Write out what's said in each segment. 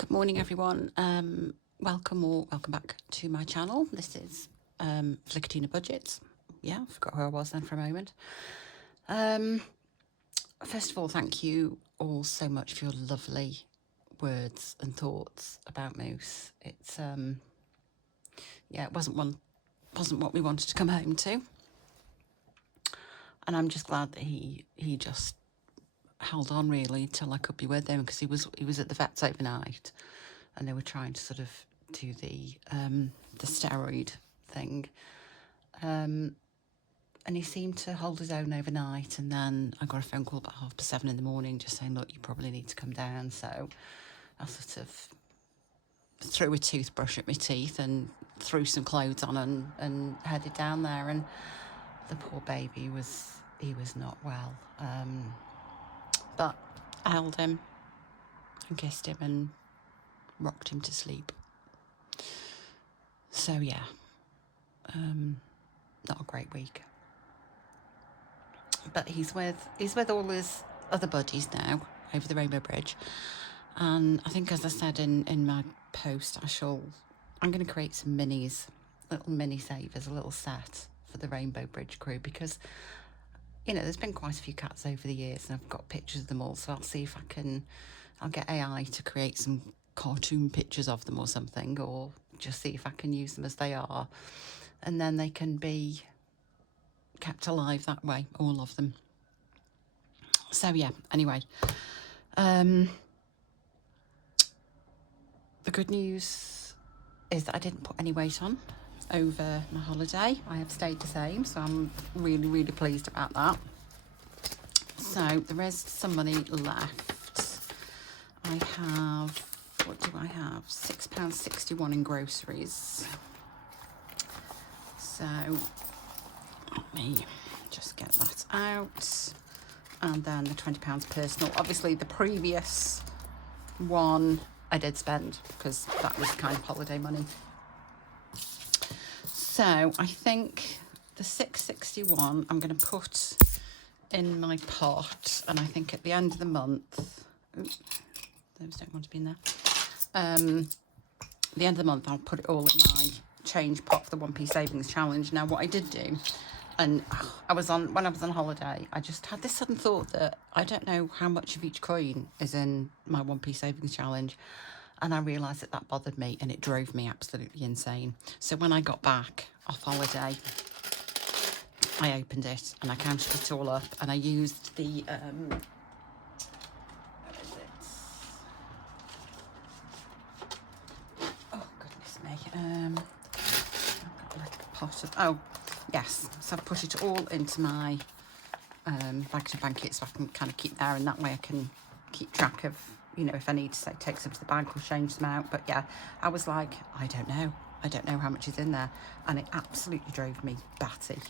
Good morning, everyone. Welcome back to my channel. This is Flickatina Budgets. Yeah, I forgot who I was then for a moment. First of all, thank you all so much for your lovely words and thoughts about Moose. It's yeah, it wasn't what we wanted to come home to, and I'm just glad that he just held on really till I could be with him, because he was at the vet's overnight, and they were trying to sort of do the steroid thing, and he seemed to hold his own overnight. And then I got a phone call about 7:30 in the morning just saying, look, you probably need to come down. So I sort of threw a toothbrush at my teeth and threw some clothes on and headed down there. And the poor baby was not well, but I held him and kissed him and rocked him to sleep. So yeah, not a great week. But he's with all his other buddies now over the Rainbow Bridge, and I think, as I said in my post, I'm going to create some little mini savers, a little set for the Rainbow Bridge crew, because there's been quite a few cats over the years, and I've got pictures of them all. So I'll see if I'll get AI to create some cartoon pictures of them or something, or just see if I can use them as they are, and then they can be kept alive that way, all of them. So yeah, anyway, the good news is that I didn't put any weight on over my holiday. I have stayed the same, so I'm really, really pleased about that. So there is some money left. I have, what do I have? £6.61 in groceries. So let me just get that out. And then the £20 personal. Obviously the previous one I did spend, because that was kind of holiday money. So I think the £6.61 I'm going to put in my pot, and I think at the end of the month, oops, those don't want to be in there. At the end of the month, I'll put it all in my change pot for the 1p savings challenge. Now, what I did do, and when I was on holiday, I just had this sudden thought that I don't know how much of each coin is in my 1p savings challenge, and I realised that bothered me, and it drove me absolutely insane. So when I got back off holiday, I opened it and I counted it all up, and I used the where is it? Oh goodness me! I've got a little pot of, oh yes. So I've put it all into my bag to blanket, so I can kind of keep there, and that way I can keep track of, if I need to, say, take some to the bank or change them out. But yeah, I was like, I don't know how much is in there, and it absolutely drove me batty.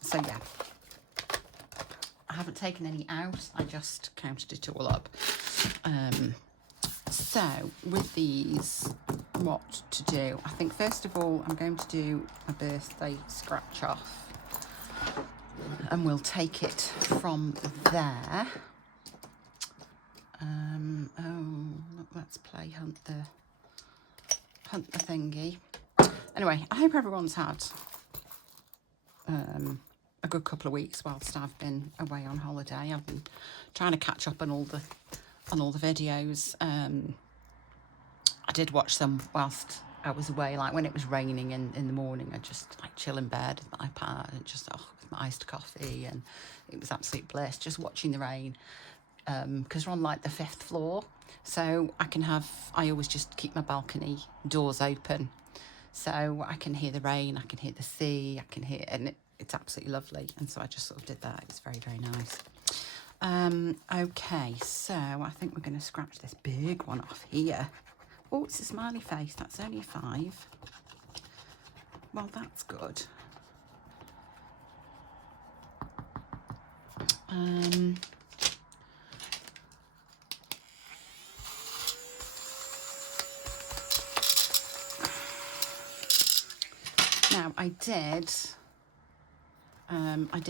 So yeah, I haven't taken any out, I just counted it all up. So with these, what to do? I think first of all I'm going to do a birthday scratch off, and we'll take it from there. Oh look, let's play hunt the thingy. Anyway, I hope everyone's had a good couple of weeks whilst I've been away on holiday. I've been trying to catch up on all the videos. I did watch some whilst I was away, like when it was raining in the morning. I just chill in bed with my iPad and just with my iced coffee, and it was absolute bliss just watching the rain. Because we're on the 5th floor, so I always just keep my balcony doors open, so I can hear the rain, I can hear the sea, and it's absolutely lovely. And so I just sort of did that. It was very, very nice. Okay, so I think we're going to scratch this big one off here. Oh, it's a smiley face. That's only a 5. Well, that's good. Now I did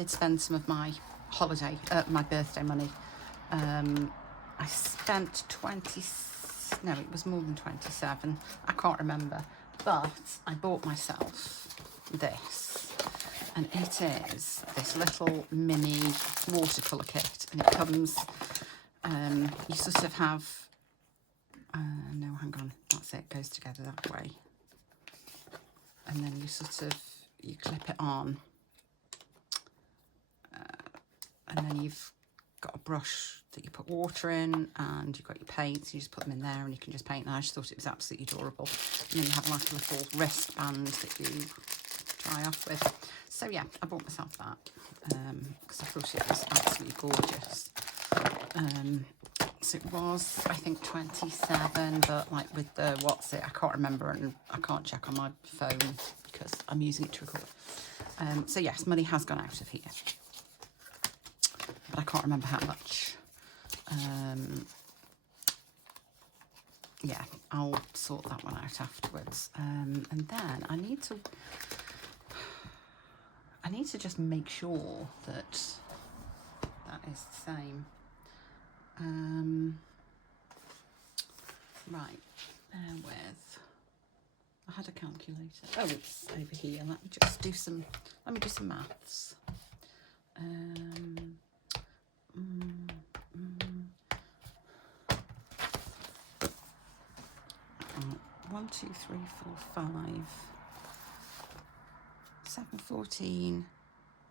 spend some of my my birthday money. I spent no, it was more than 27. I can't remember. But I bought myself this. And it is this little mini watercolour kit. And it comes, you sort of have, no, hang on, that's it, goes together that way. And then you sort of, you clip it on. And then you've got a brush that you put water in, and you've got your paints. You just put them in there and you can just paint. And I just thought it was absolutely adorable. And then you have like a little wristband that you dry off with. So yeah, I bought myself that because I thought it was absolutely gorgeous. So it was, I think, 27, but like with the what's it, I can't remember, and I can't check on my phone because I'm using it to record. So yes, money has gone out of here, but I can't remember how much. Yeah, I'll sort that one out afterwards. And then I need to just make sure that that is the same. Right, bear with. I had a calculator. Oh, it's over here. Let me do some maths. 1, 2, 3, 4, 5, 7, 14,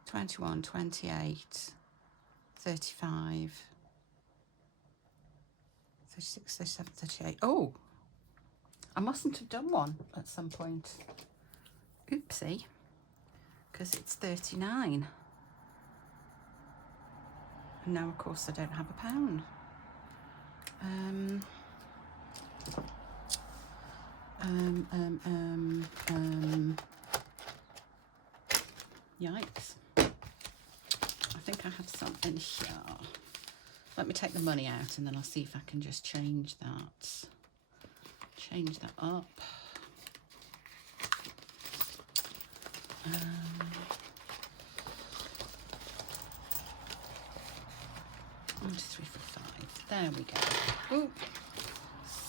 21, 28, 35, 36, 37, 38. Oh, I mustn't have done one at some point. Oopsie, because it's 39. And now, of course, I don't have a pound. Yikes. I think I have something here. Let me take the money out and then I'll see if I can just change that. Change that up. 1, 2, 3, 4, 5. There we go. Ooh.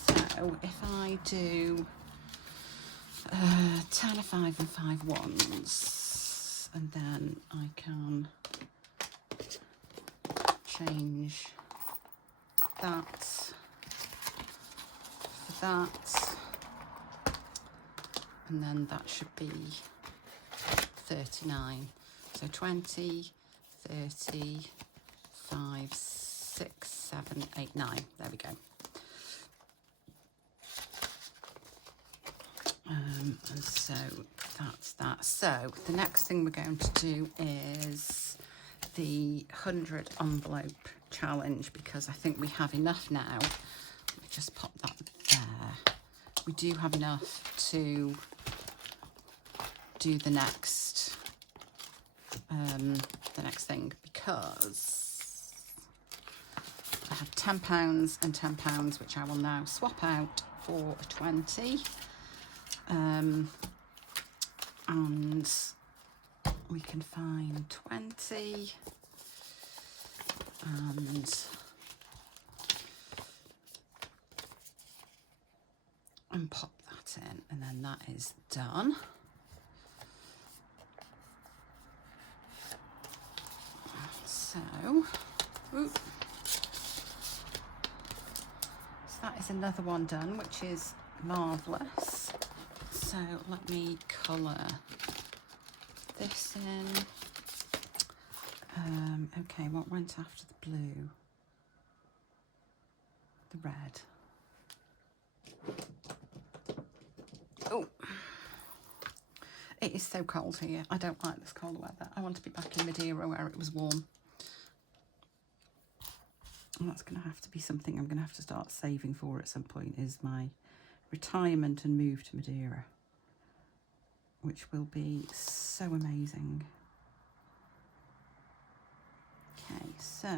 So if I do 10, a 5 and 5 ones, and then I can change that for that, and then that should be 39. So 20, 30, 5, 6, 7, 8, 9. There we go. And so that's that. So the next thing we're going to do is the 100 envelope challenge, because I think we have enough now. Let me just pop that there. We do have enough to do the next thing, because I have £10 and £10, which I will now swap out for a 20. And we can find 20 and pop that in, and then that is done. So, that is another one done, which is marvellous. So let me colour this in. Okay, what went after the blue? The red. Oh, it is so cold here. I don't like this cold weather. I want to be back in Madeira where it was warm. And that's going to have to be something I'm going to have to start saving for at some point, is my retirement and move to Madeira, which will be so amazing. Okay, so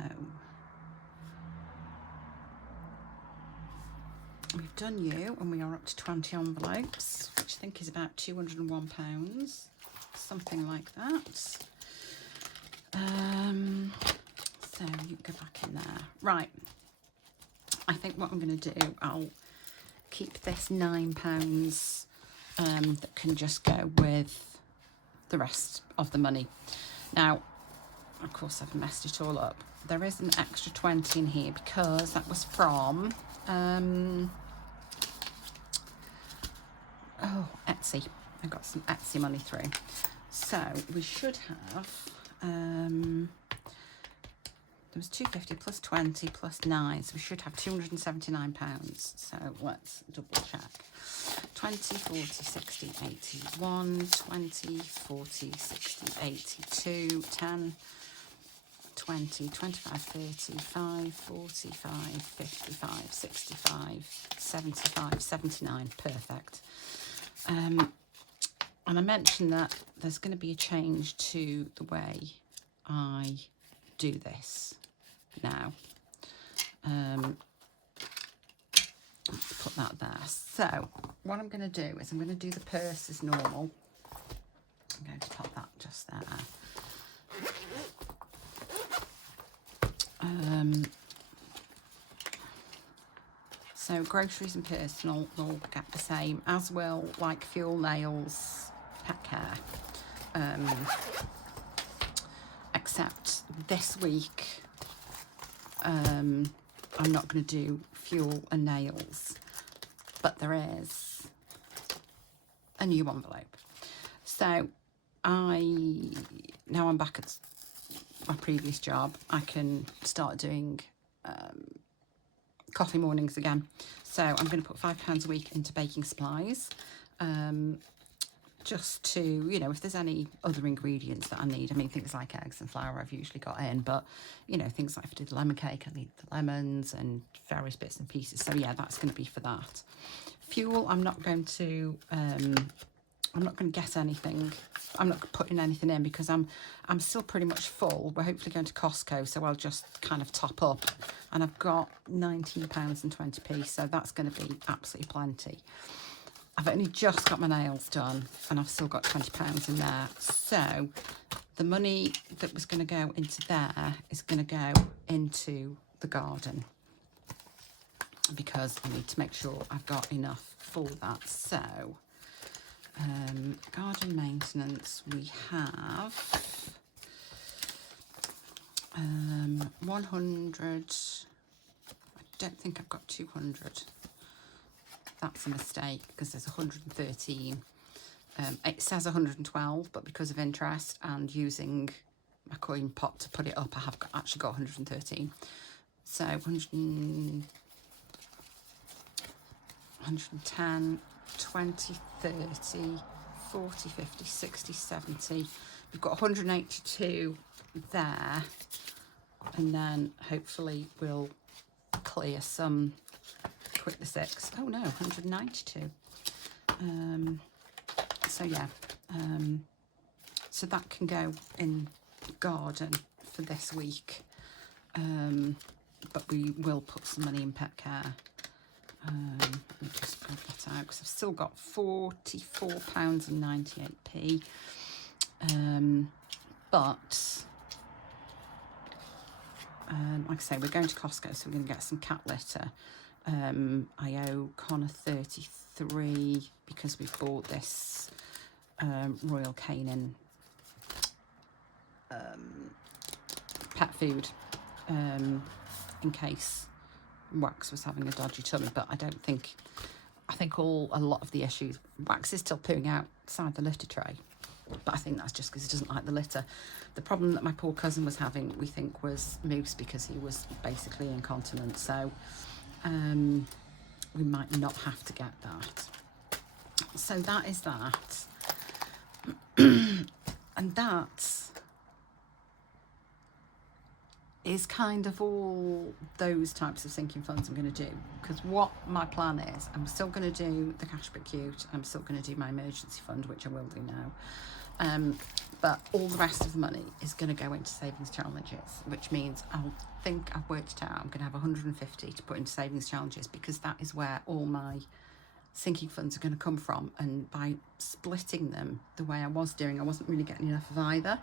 we've done you, and we are up to 20 envelopes, which I think is about £201, something like that. So you can go back in there. Right, I think what I'm going to do, I'll keep this £9 that can just go with the rest of the money. Now, of course, I've messed it all up. There is an extra 20 in here because that was from Etsy. I got some Etsy money through. So we should have, there was 250 plus 20 plus 9, so we should have £279. So let's double check. 20, 40, 60, 81, 20, 40, 60, 82, 10, 20, 25, 35, 45, 55, 65, 75, 79. Perfect. And I mentioned that there's going to be a change to the way I do this now. Let's put that there. So what I'm going to do is I'm going to do the purse as normal. I'm going to pop that just there. So groceries and personal will get the same, as will like fuel, nails, pet care. Except this week, I'm not going to do fuel and nails, but there is a new envelope. So now I'm back at my previous job, I can start doing coffee mornings again. So I'm going to put £5 a week into baking supplies, just to, you know, if there's any other ingredients that I need. I mean, things like eggs and flour I've usually got in, but, you know, things like if I do the lemon cake, I need the lemons and various bits and pieces. So yeah, that's going to be for that. Fuel, I'm not going to get anything. I'm not putting anything in because I'm still pretty much full. We're hopefully going to Costco, so I'll just kind of top up. And I've got £19.20, so that's going to be absolutely plenty. I've only just got my nails done and I've still got £20 in there. So the money that was going to go into there is going to go into the garden, because I need to make sure I've got enough for that. So garden maintenance, we have 100. I don't think I've got 200. That's a mistake because there's 113. It says 112, but because of interest and using my coin pot to put it up, I have actually got 113. So 110, 20, 30, 40, 50, 60, 70. We've got 182 there, and then hopefully we'll clear some quick the 6. Oh no, 192. So yeah, so that can go in garden for this week, but we will put some money in pet care. Let me just grab that out because I've still got £44.98. But like I say, we're going to Costco, so we're going to get some cat litter. I owe Connor 33 because we bought this Royal Canin pet food in case Wax was having a dodgy tummy, but I think a lot of the issues, Wax is still pooing outside the litter tray, but I think that's just because he doesn't like the litter. The problem that my poor cousin was having, we think, was Moose, because he was basically incontinent, so we might not have to get that. So that is that. And that is kind of all those types of sinking funds I'm going to do, because what my plan is, I'm still going to do the CashbutCute, I'm still going to do my emergency fund, which I will do now, but all the rest of the money is going to go into savings challenges, which means I've worked it out, I'm going to have 150 to put into savings challenges, because that is where all my sinking funds are going to come from. And by splitting them the way I was doing, I wasn't really getting enough of either.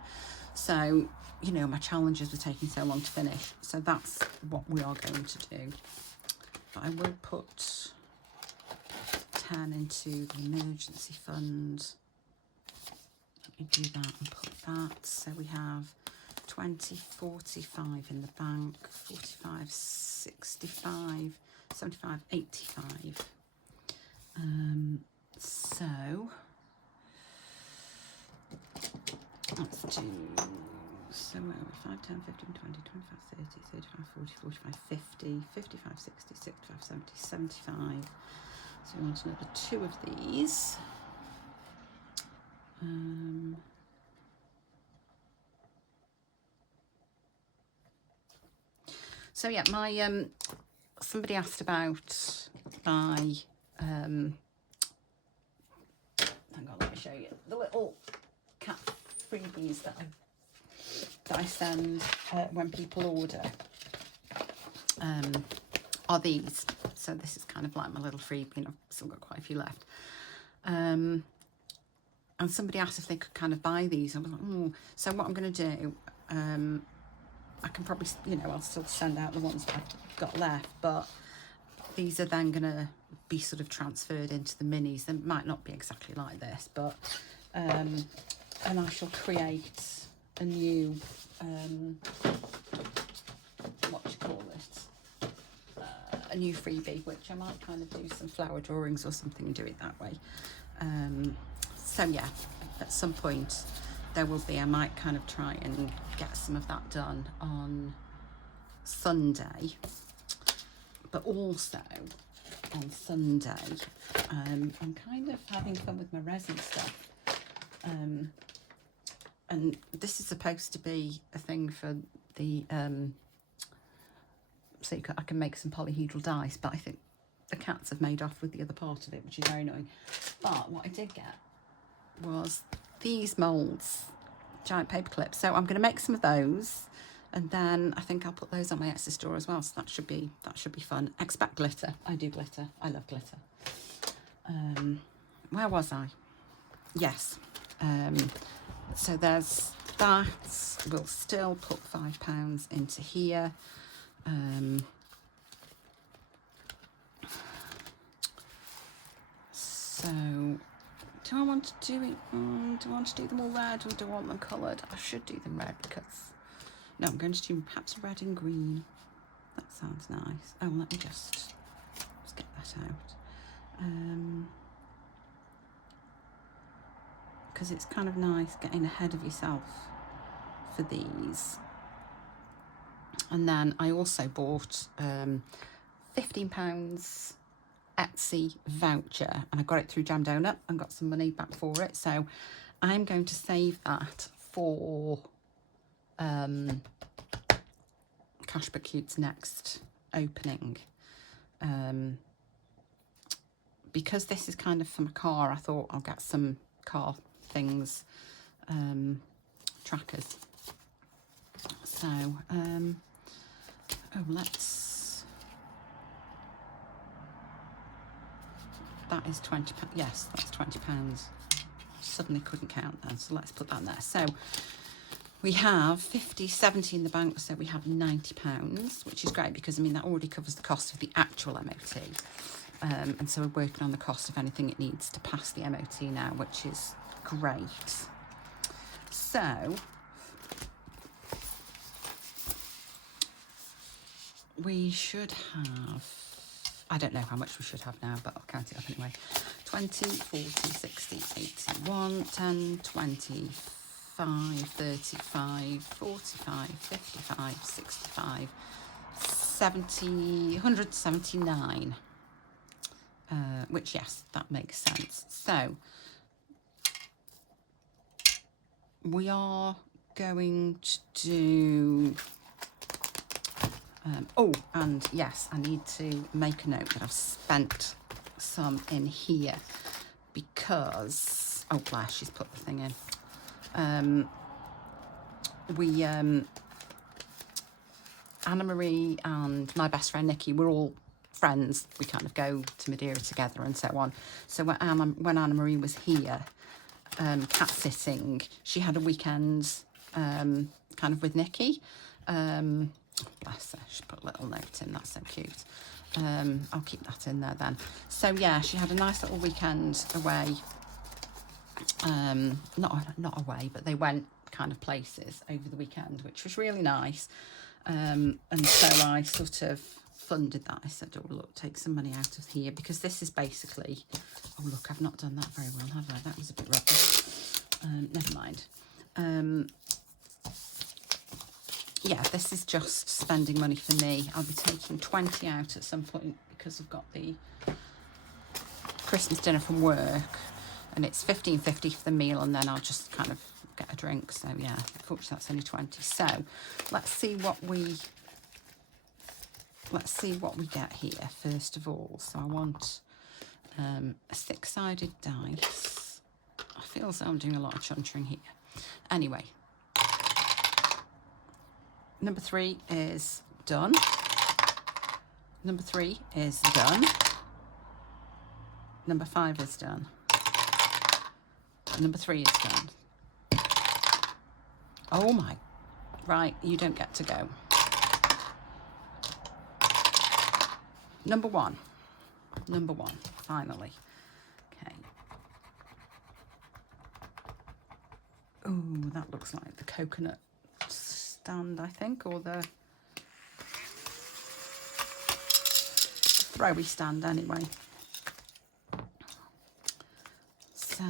So, you know, my challenges were taking so long to finish. So that's what we are going to do. But I will put 10 into the emergency fund. Let me do that and put that. So we have 20, 45 in the bank, 45, 65, 75, 85. So let's do, so where are we? 5, 10, 15, 20, 25, 30, 35, 40, 45, 50, 55, 60, 65, 70, 75. So we want another 2 of these. So yeah, my somebody asked about my hang on, let me show you the little cat freebies that I send when people order. Are these. So this is kind of like my little freebie, and I've still got quite a few left. And somebody asked if they could kind of buy these. I was like, oh. So what I'm going to do, I can probably, you know, I'll still send out the ones that I've got left, but these are then going to be sort of transferred into the minis. They might not be exactly like this, but, and I shall create a new, what do you call it? A new freebie, which I might kind of do some flower drawings or something and do it that way. So yeah, at some point there will be, I might kind of try and get some of that done on Sunday, but also on Sunday I'm kind of having fun with my resin stuff, and this is supposed to be a thing for the so I can make some polyhedral dice, but I think the cats have made off with the other part of it, which is very annoying. But what I did get was these moulds, giant paper clips. So I'm going to make some of those, and then I think I'll put those on my Etsy store as well. So that should be fun. Expect glitter. I do glitter. I love glitter. Where was I? Yes. So there's that. We'll still put £5 into here. So do I want to do it? Do I want to do them all red, or do I want them coloured? I should do them red because no, I'm going to do perhaps red and green. That sounds nice. Oh, let me just get that out. Because it's kind of nice getting ahead of yourself for these. And then I also bought £15 Etsy voucher, and I got it through Jam Donut and got some money back for it. So I'm going to save that for CashbutCute's next opening. Because this is kind of for my car, I thought I'll get some car things, trackers. So, oh, let's, that is £20, yes, that's £20. Suddenly couldn't count then, so let's put that there. So we have 50, 70 in the bank, so we have £90, which is great because, I mean, that already covers the cost of the actual MOT. And so we're working on the cost of anything it needs to pass the MOT now, which is great. So we should have, I don't know how much we should have now, but I'll count it up anyway. 20, 40, 60, 81, 10, 20, 5, 35, 45, 55, 65, 70, 179. Which, yes, that makes sense. So we are going to do, oh, and yes, I need to make a note that I've spent some in here because, oh, bless, she's put the thing in. Anna Marie and my best friend Nikki, we're all friends. We kind of go to Madeira together and so on. So when Anna Marie was here, cat sitting, she had a weekend kind of with Nikki. Bless her, she put a little note in, that's so cute. I'll keep that in there then. So yeah, she had a nice little weekend away. Not away, but they went kind of places over the weekend, which was really nice. And so I sort of funded that. I said, oh look, take some money out of here, because this is basically, oh look, I've not done that very well, have I? That was a bit rubbish. Never mind. Yeah, this is just spending money for me. I'll be taking 20 out at some point because I've got the Christmas dinner from work, and it's 15.50 for the meal, and then I'll just kind of get a drink. So yeah, unfortunately that's only 20. So let's see what we get here first of all. So I want a 6-sided dice. I feel as though I'm doing a lot of chuntering here. Anyway, number 3 is done. Number 3 is done. Number 5 is done. Number 3 is done. Oh my, right, you don't get to go. Number one, finally. Okay. Oh, that looks like the coconut stand, I think, or the throwy stand anyway. So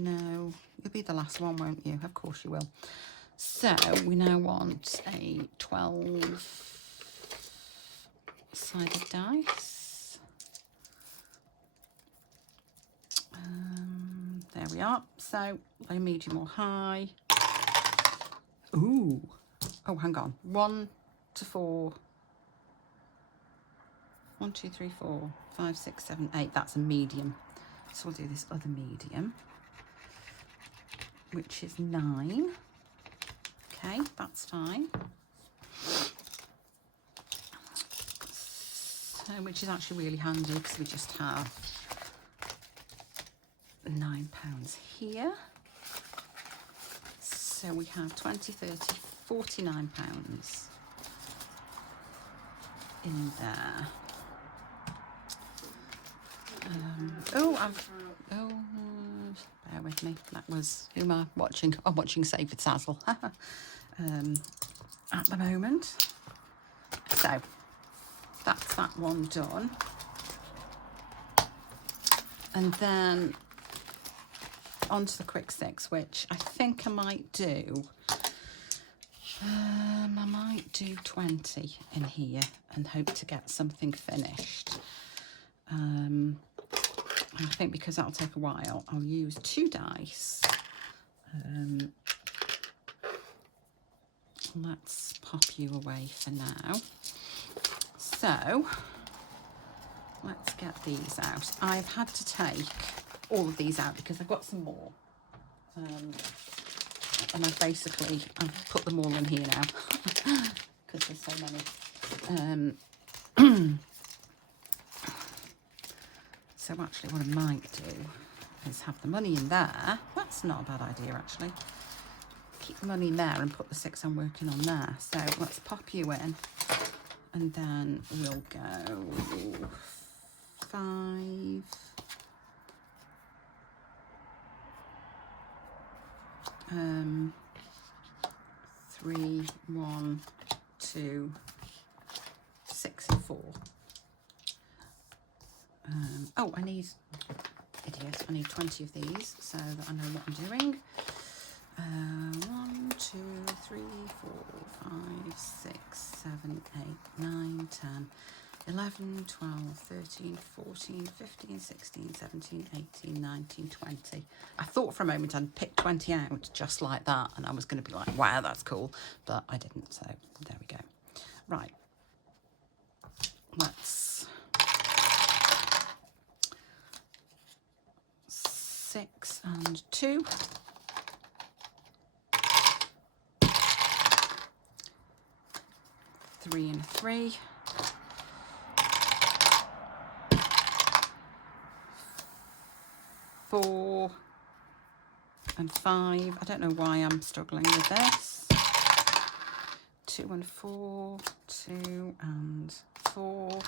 no, you'll be the last one, won't you? Of course you will. So we now want a 12-sided dice. There we are. So low, medium or high. Ooh. Oh, hang on. 1 to 4. 1, 2, 3, 4, 5, 6, 7, 8. That's a medium. So we'll do this other medium, which is 9. Okay, that's fine. So, which is actually really handy because we just have £9 here. So we have 20, 30, £49 in there. Bear with me. That was, who am I watching? I'm watching Save with Sazzle at the moment. So that's that one done. And then on to the quick 6, which I think I might do. I might do 20 in here and hope to get something finished. I think because that'll take a while, I'll use 2 dice. Let's pop you away for now. So let's get these out. I've had to take all of these out because I've got some more. And I've put them all in here now because there's so many. So actually what I might do is have the money in there. That's not a bad idea actually. Keep the money in there and put the 6 I'm working on there. So let's pop you in, and then we'll go 5, 3, 1, 2, 6 and 4. Oh, I need 20 of these so that I know what I'm doing. 1, 2, 3, 4, 5, 6, 7, 8, 9, 10, 11, 12, 13, 14, 15, 16, 17, 18, 19, 20. I thought for a moment I'd pick 20 out just like that, and I was going to be like, wow, that's cool, but I didn't, so there we go. Right, let's 6 and 2. 3 and 3. 4 and 5. I don't know why I'm struggling with this. 2 and 4, 2 and 4,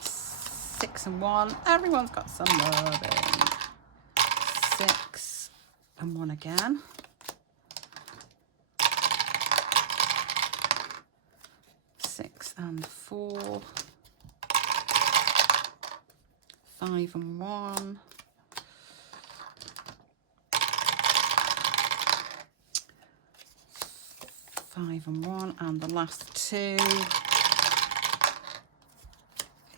6 and 1. Everyone's got some loving. 6 and 1 again. 6 and 4, 5 and 1, 5 and 1, and the last 2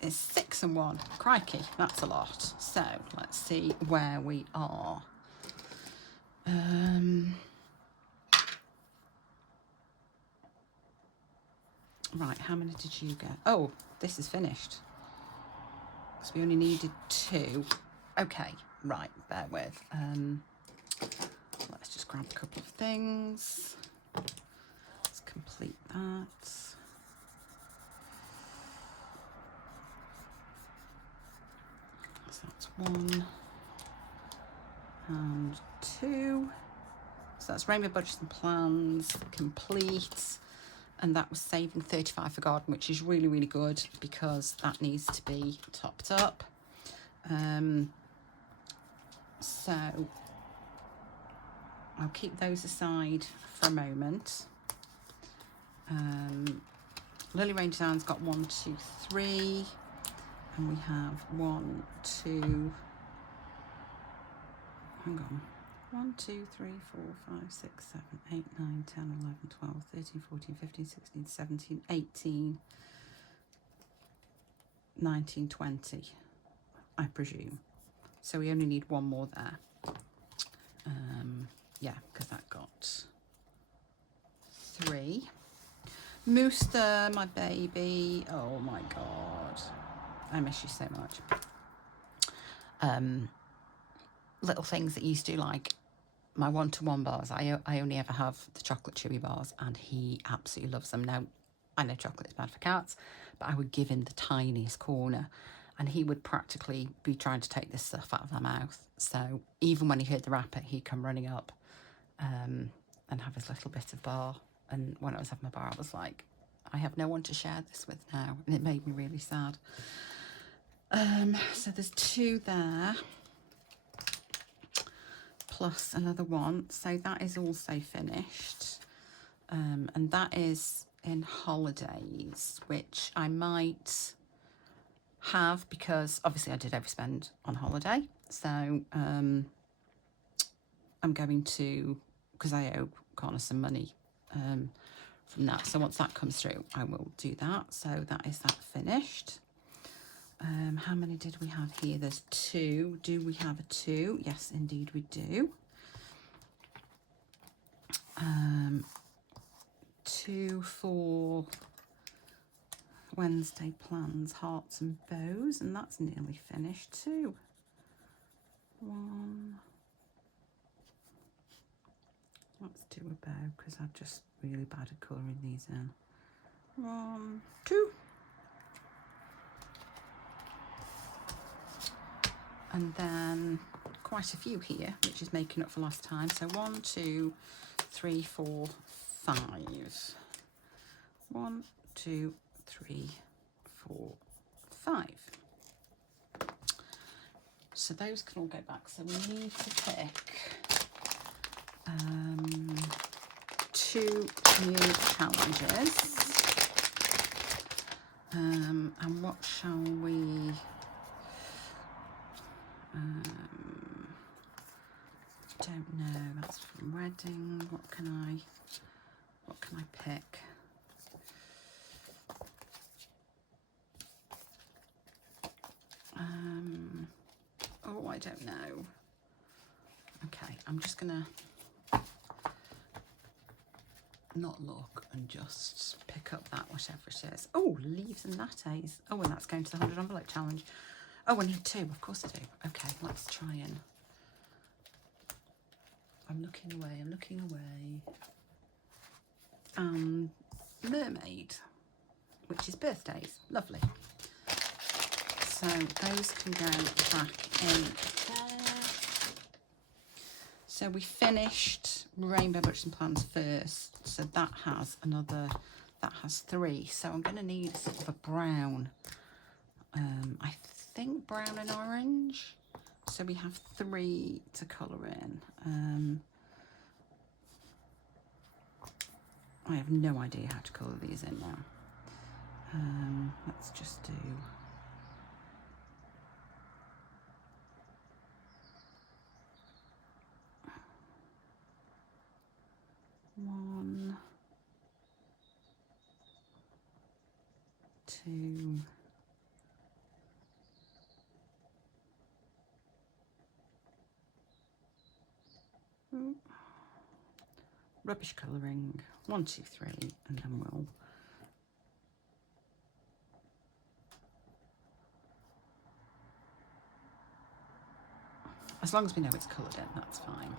is 6 and 1. Crikey, that's a lot. So let's see where we are. Right, how many did you get? Oh, this is finished. Because we only needed 2. Okay, right, bear with. Let's just grab a couple of things. Let's complete that. So that's 1 and 2. So that's Rainbow Budgets and Plans complete. And that was saving 35 for garden, which is really, really good because that needs to be topped up. So I'll keep those aside for a moment. Lily Rain Design's got 1, 2, 3. And we have 1, 2, hang on. 1, 2, 3, 4, 5, 6, 7, 8, 9, 10, 11, 12, 13, 14, 15, 16, 17, 18, 19, 20, I presume. So we only need 1 more there. Yeah, because that got 3. Mooster, my baby. Oh my God. I miss you so much. Little things that you used to do, like my 1-to-1 bars. I only ever have the chocolate chewy bars, and he absolutely loves them. Now, I know chocolate is bad for cats, but I would give him the tiniest corner, and he would practically be trying to take this stuff out of my mouth. So even when he heard the wrapper, he'd come running up and have his little bit of bar. And when I was having my bar, I was like, I have no one to share this with now, and it made me really sad. So there's 2 there. Plus another 1, so that is also finished, and that is in holidays, which I might have because obviously I did overspend on holiday, so I'm going to, because I owe Connor some money from that, so once that comes through I will do that. So that is that finished. How many did we have here? There's 2. Do we have a 2? Yes, indeed we do. 2 for Wednesday plans, hearts and bows, and that's nearly finished too. 1. Let's do a bow because I'm just really bad at colouring these in. 1, 2. And then quite a few here, which is making up for last time. So 1, 2, 3, 4, 5. 1, 2, 3, 4, 5. So those can all go back. So we need to pick 2 new challenges. And what shall we... don't know, that's from wedding. What can I pick? Oh, I don't know. Okay, I'm just gonna not look and just pick up that, whatever it is. Oh, leaves and lattes. Oh, and that's going to the 100 envelope challenge. Oh, I need 2, of course I do. Okay, let's try and... I'm looking away. Mermaid, which is birthdays. Lovely. So those can go back in there. So we finished Rainbow Butch and Plans first. So that has another, that has 3. So I'm going to need sort of a brown. I think brown and orange. So we have 3 to colour in. I have no idea how to colour these in now. Let's just do one, 2, rubbish colouring, 1, 2, 3, and then we'll as long as we know it's coloured in, that's fine.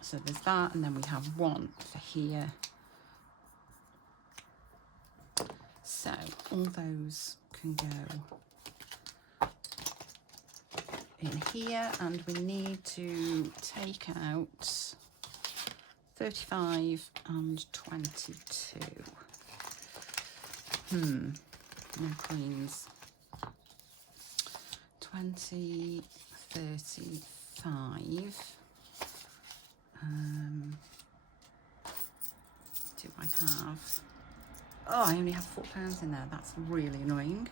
So there's that, and then we have 1 for here. So all those can go in here, and we need to take out 35 and 22. No queens. 20, 35. Do I have? Oh, I only have £4 in there. That's really annoying.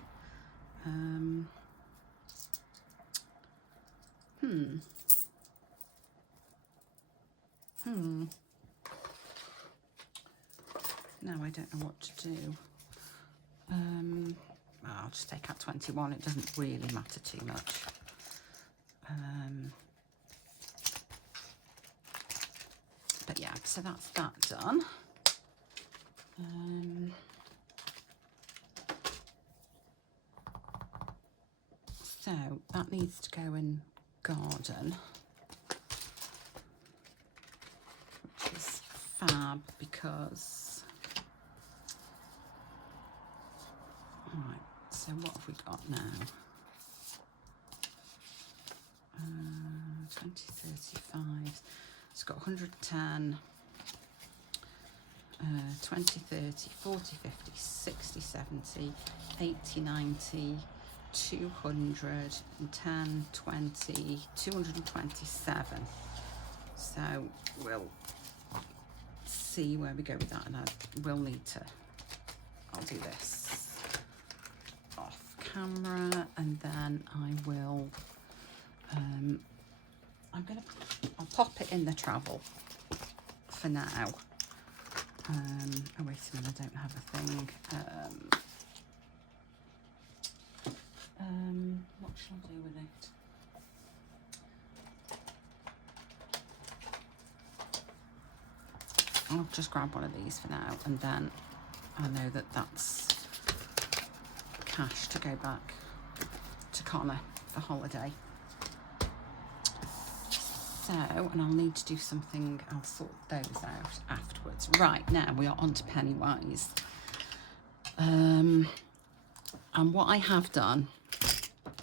Now I don't know what to do. I'll just take out 21. It doesn't really matter too much. But yeah, so that's that done. So that needs to go in garden, which is fab because, right, so what have we got now? 20, 35, it's got 110, 20, 30, 40, 50, 60, 70, 80, 90, 200, 10, 20, 227. So we'll see where we go with that, and I will need to, I'll do this off camera, and then I will, I'll pop it in the travel for now. Oh wait a minute, I don't have a thing. What shall I do with it? I'll just grab one of these for now, and then I know that that's cash to go back to Connor for holiday. So, and I'll need to do something, I'll sort those out afterwards. Right, now we are on to Pennywise. And what I have done,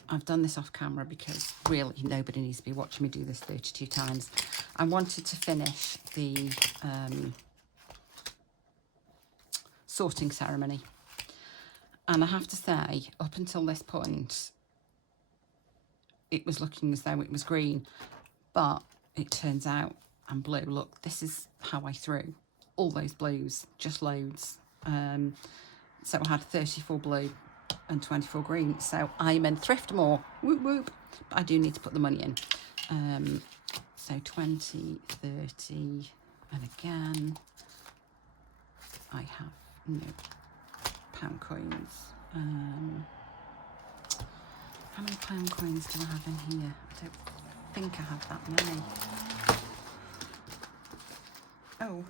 I've done this off camera because really nobody needs to be watching me do this 32 times. I wanted to finish the sorting ceremony. And I have to say, up until this point, it was looking as though it was green, but it turns out I'm blue. Look, this is how I threw all those blues, just loads. So I had 34 blue and 24 green. So I'm in thrift more, whoop whoop. But I do need to put the money in. So 20, 30, and again, I have no pound coins. How many pound coins do I have in here? I don't think I have that many. Oh.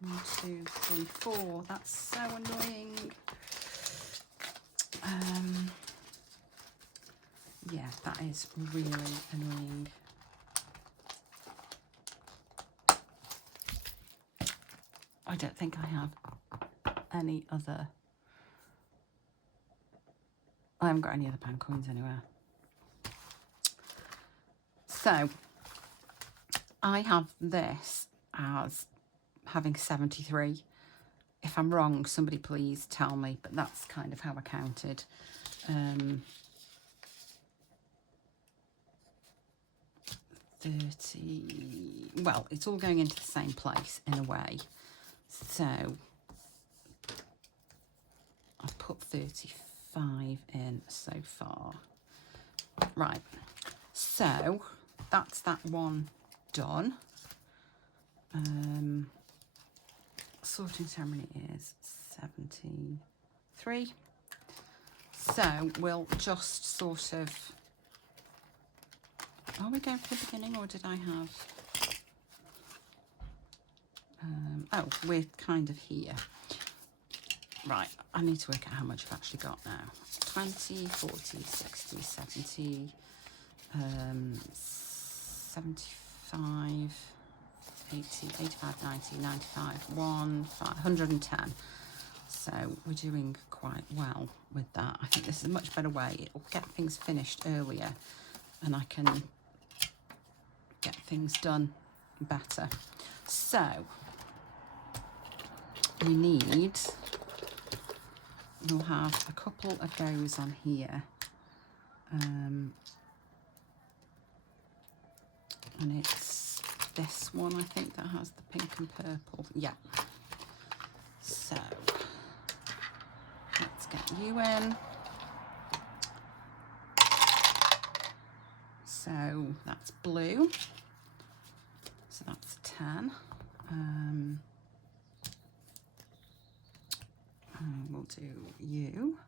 1, 2, 3, 4. That's so annoying. Yeah, that is really annoying. I don't think I have any other. I haven't got any other pound coins anywhere. So I have this as having 73. If I'm wrong, somebody please tell me, but that's kind of how I counted. 30, well, it's all going into the same place in a way. So I've put 35 in so far. Right, so that's that one done. Sorting ceremony is 73. So we'll just sort of, are we going for the beginning or did I have, oh, we're kind of here. Right, I need to work out how much I've actually got now. 20, 40, 60, 70, 75, 80, 85, 90, 95, 110. So we're doing quite well with that. I think this is a much better way. It will get things finished earlier and I can get things done better. So we'll have a couple of those on here. And it's this one, I think, that has the pink and purple. Yeah. So let's get you in. So that's blue. So that's 10. And we'll do you.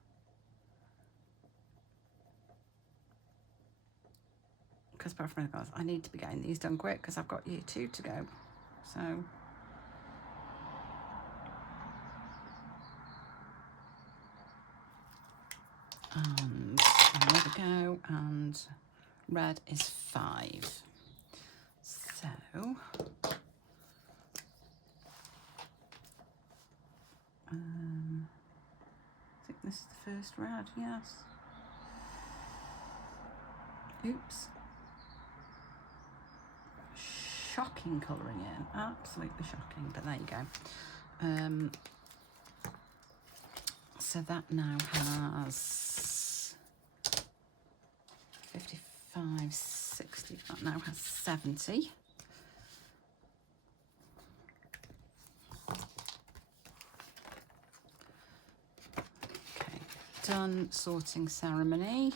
Because I need to be getting these done quick because I've got year 2 to go. So and another go, and red is 5. So I think this is the first red, yes. Oops. Shocking colouring in, absolutely shocking, but there you go. So that now has 55, 60, that now has 70. Okay, done sorting ceremony.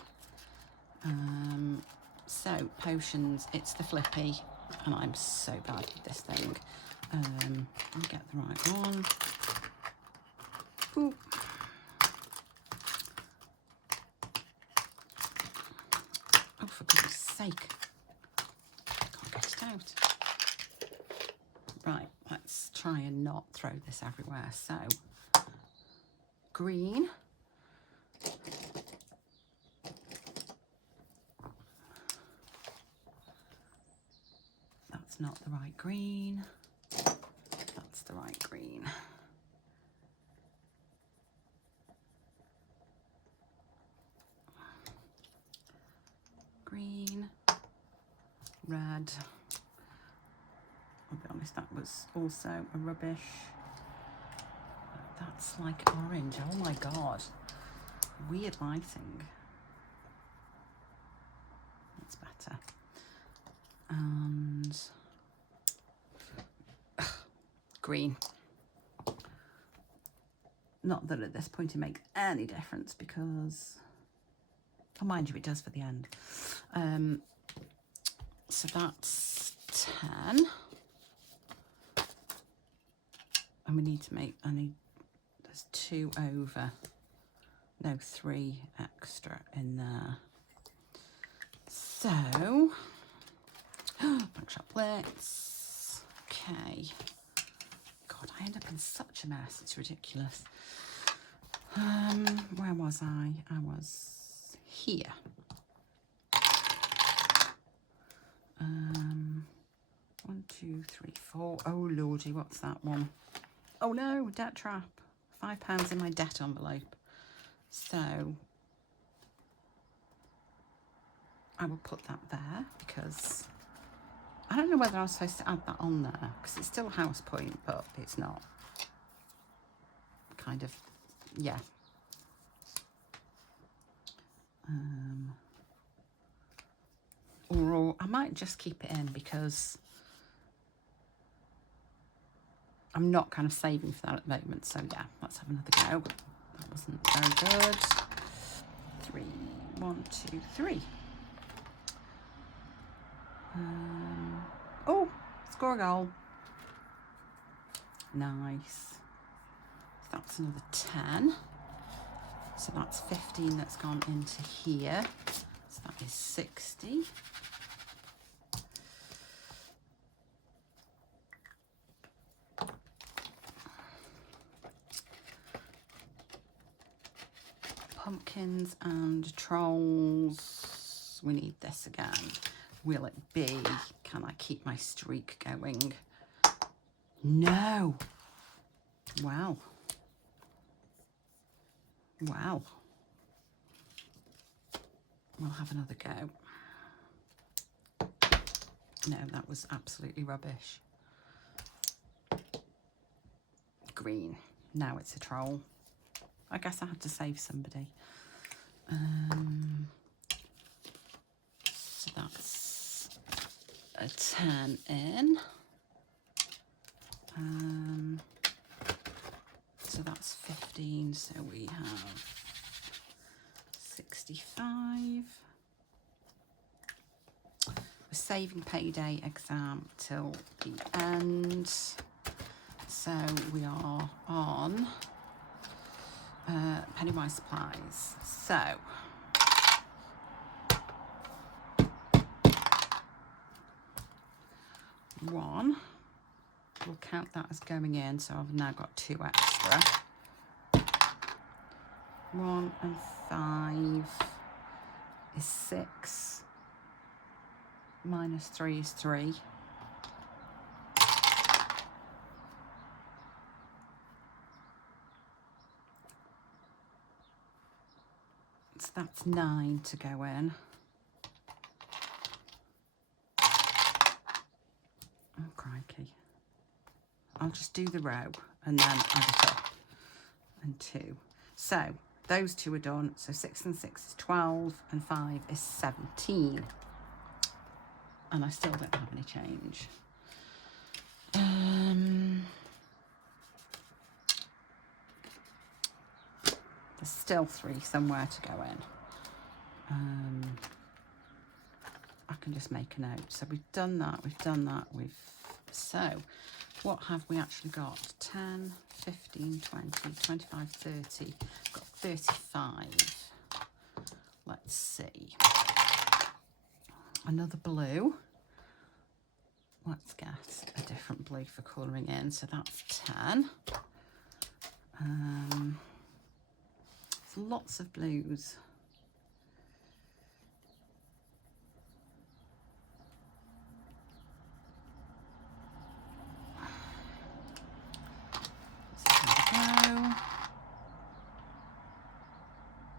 So potions, it's the flippy, and I'm so bad with this thing. I'll get the right one. Ooh. Oh, for goodness sake. Can't get it out. Right, let's try and not throw this everywhere. So, green. That's not the right green. That's the right green. Green, red. I'll be honest, that was also a rubbish. That's like orange. Oh my god. Weird lighting. That's better. And green. Not that at this point it makes any difference because, oh, mind you, it does for the end. So that's 10. And we need to make, there's 2 over, no, 3 extra in there. So, black chocolates. Okay. God, I end up in such a mess, it's ridiculous. Where was I? I was here. 1, 2, 3, 4. Oh lordy, what's that one? Oh no, debt trap. £5 in my debt envelope. So I will put that there because I don't know whether I'm supposed to add that on there because it's still house point, but it's not. Kind of, yeah. Or I might just keep it in because I'm not kind of saving for that at the moment. So yeah, let's have another go. That wasn't very good. 3, 1, 2, 3. Oh, score a goal. Nice. That's another 10. So that's 15 that's gone into here. So that is 60. Pumpkins and trolls. We need this again. Will it be? Can I keep my streak going? No. Wow. Wow. We'll have another go. No, that was absolutely rubbish. Green. Now it's a troll. I guess I had to save somebody. So that's a 10 in. So that's 15. So we have 65. We're saving payday exam till the end. So we are on Pennywise supplies. So one, we'll count that as going in. So I've now got 2 extra. 1 and 5 is 6. Minus 3 is 3. So that's 9 to go in. Oh, crikey. I'll just do the row and then add it up. And 2. So those 2 are done. So 6 and 6 is 12 and 5 is 17. And I still don't have any change. There's still 3 somewhere to go in. I can just make a note. So we've done that, so what have we actually got? 10, 15, 20, 25, 30. Got 35. Let's see. Another blue. Let's get a different blue for colouring in. So that's 10. There's lots of blues.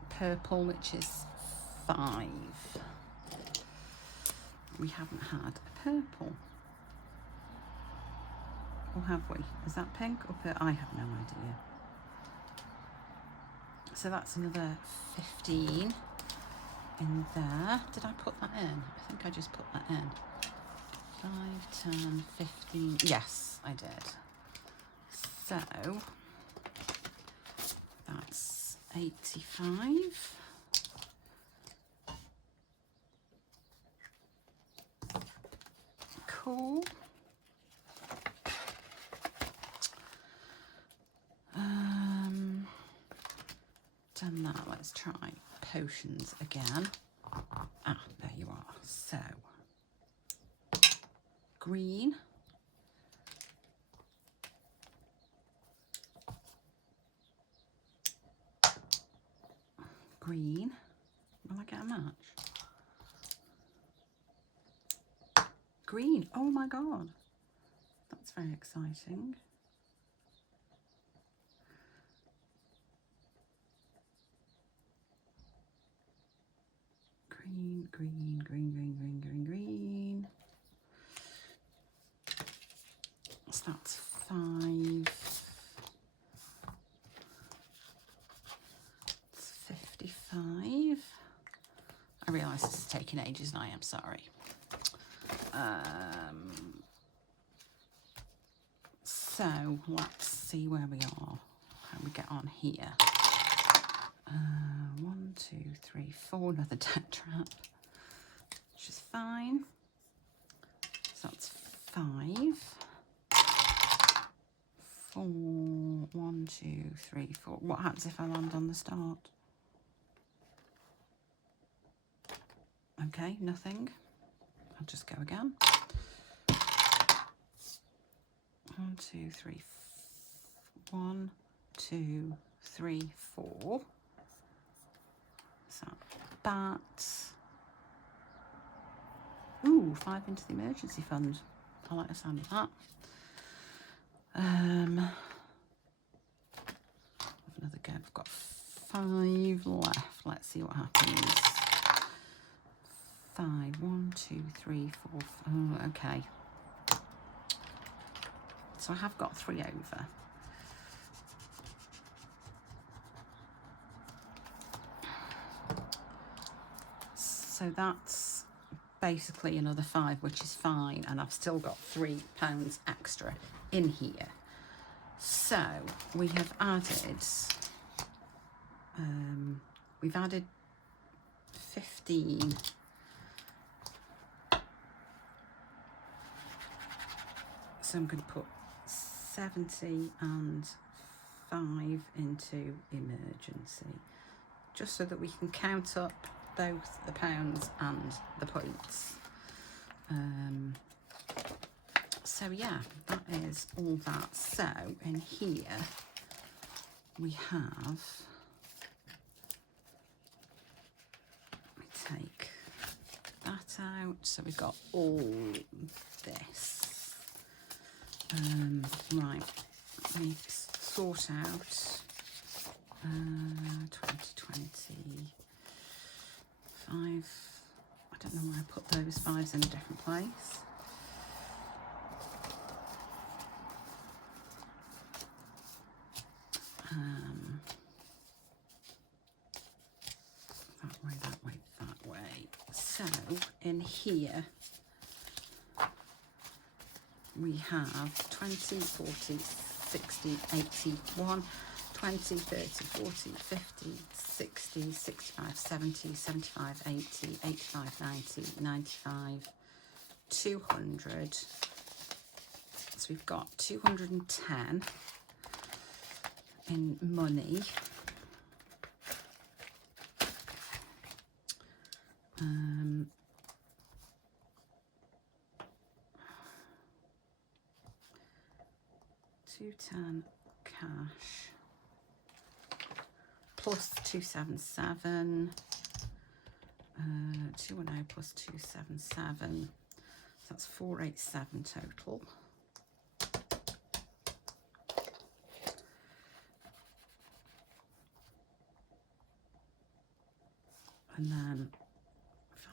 Purple, which is 5. We haven't had a purple. Or have we? Is that pink or purple? I have no idea. So that's another 15 in there. Did I put that in? I think I just put that in. 5, 10, 15. Yes, I did. So that's 85. Cool. Done that. Let's try potions again. Ah, there you are. So green. Green. Will I get a match? Green. Oh my god. That's very exciting. Green, green, green, green, green, green, green. So that's 5. It's 55. I realise this is taking ages and I am sorry. So let's see where we are, how we get on here. 1, 2, 3, 4, another debt trap, which is fine. So that's 5. 4, 1, 2, 3, 4. What happens if I land on the start? Okay, nothing. I'll just go again. 1, 2, 3, 1, 2, 3, 4. So bats. Ooh, 5 into the emergency fund. I like the sound of that. Have another go. I've got 5 left. Let's see what happens. 5. 1, 2, 3, 4. Oh, okay. So I have got 3 over. So that's basically another 5, which is fine, and I've still got £3 extra in here. So we have added, we've added 15. So I'm going to put 70 and 5 into emergency, just so that we can count up both the pounds and the points. So yeah, that is all that. So in here we have, let me take that out. So we've got all this. Right, let me sort out 2020. 5. I don't know where I put those 5s in a different place. That way, that way, that way. So in here we have 20, 40, 60, 81, 20, 30, 40, 50, 60, 65, 70, 75, 80, 85, 90, 95, 200. So we've got 210 in money. £210 cash plus 277, 210 plus 277, so that's 487 total. And then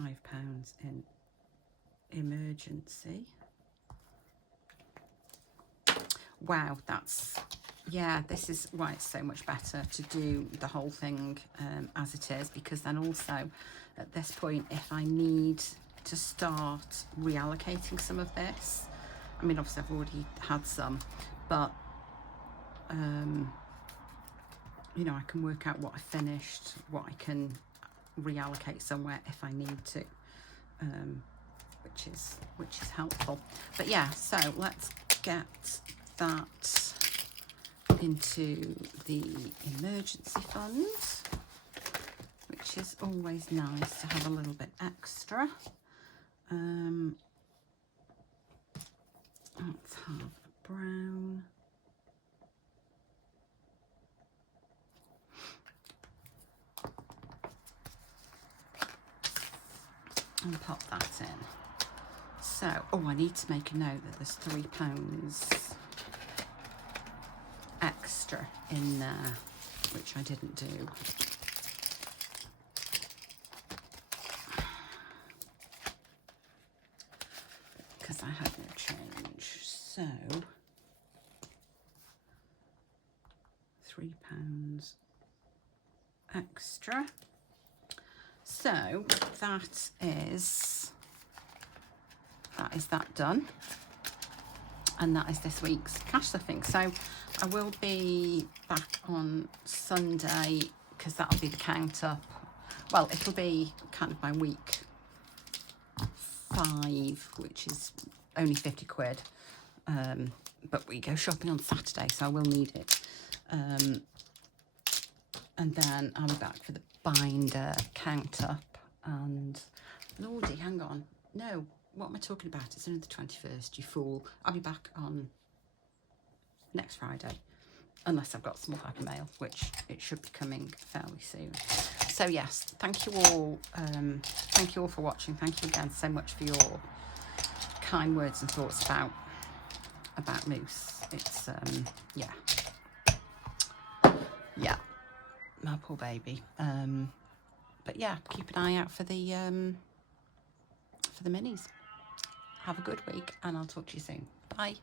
£5 in emergency. Wow, that's, yeah, this is why it's so much better to do the whole thing as it is, because then also at this point, if I need to start reallocating some of this, I mean, obviously I've already had some, but you know, I can work out what I finished, what I can reallocate somewhere if I need to, which is helpful. But yeah, so let's get that into the emergency fund, which is always nice to have a little bit extra. Let's have a brown. And pop that in. So, oh, I need to make a note that there's £3 extra in there, which I didn't do. because I had no change. So £3 extra. So that is that done, and that is this week's cash stuffing. So I will be back on Sunday because that'll be the count up. Well, it'll be kind of my week 5, which is only 50 quid. But we go shopping on Saturday, so I will need it. And then I'll be back for the binder count up. And Lordy, hang on. No, what am I talking about? It's only the 21st, you fool. I'll be back on next Friday, unless I've got some more pack mail, which it should be coming fairly soon. So yes, thank you all. Thank you all for watching. Thank you again so much for your kind words and thoughts about Moose. It's yeah, my poor baby. But yeah, keep an eye out for the minis. Have a good week, and I'll talk to you soon. Bye.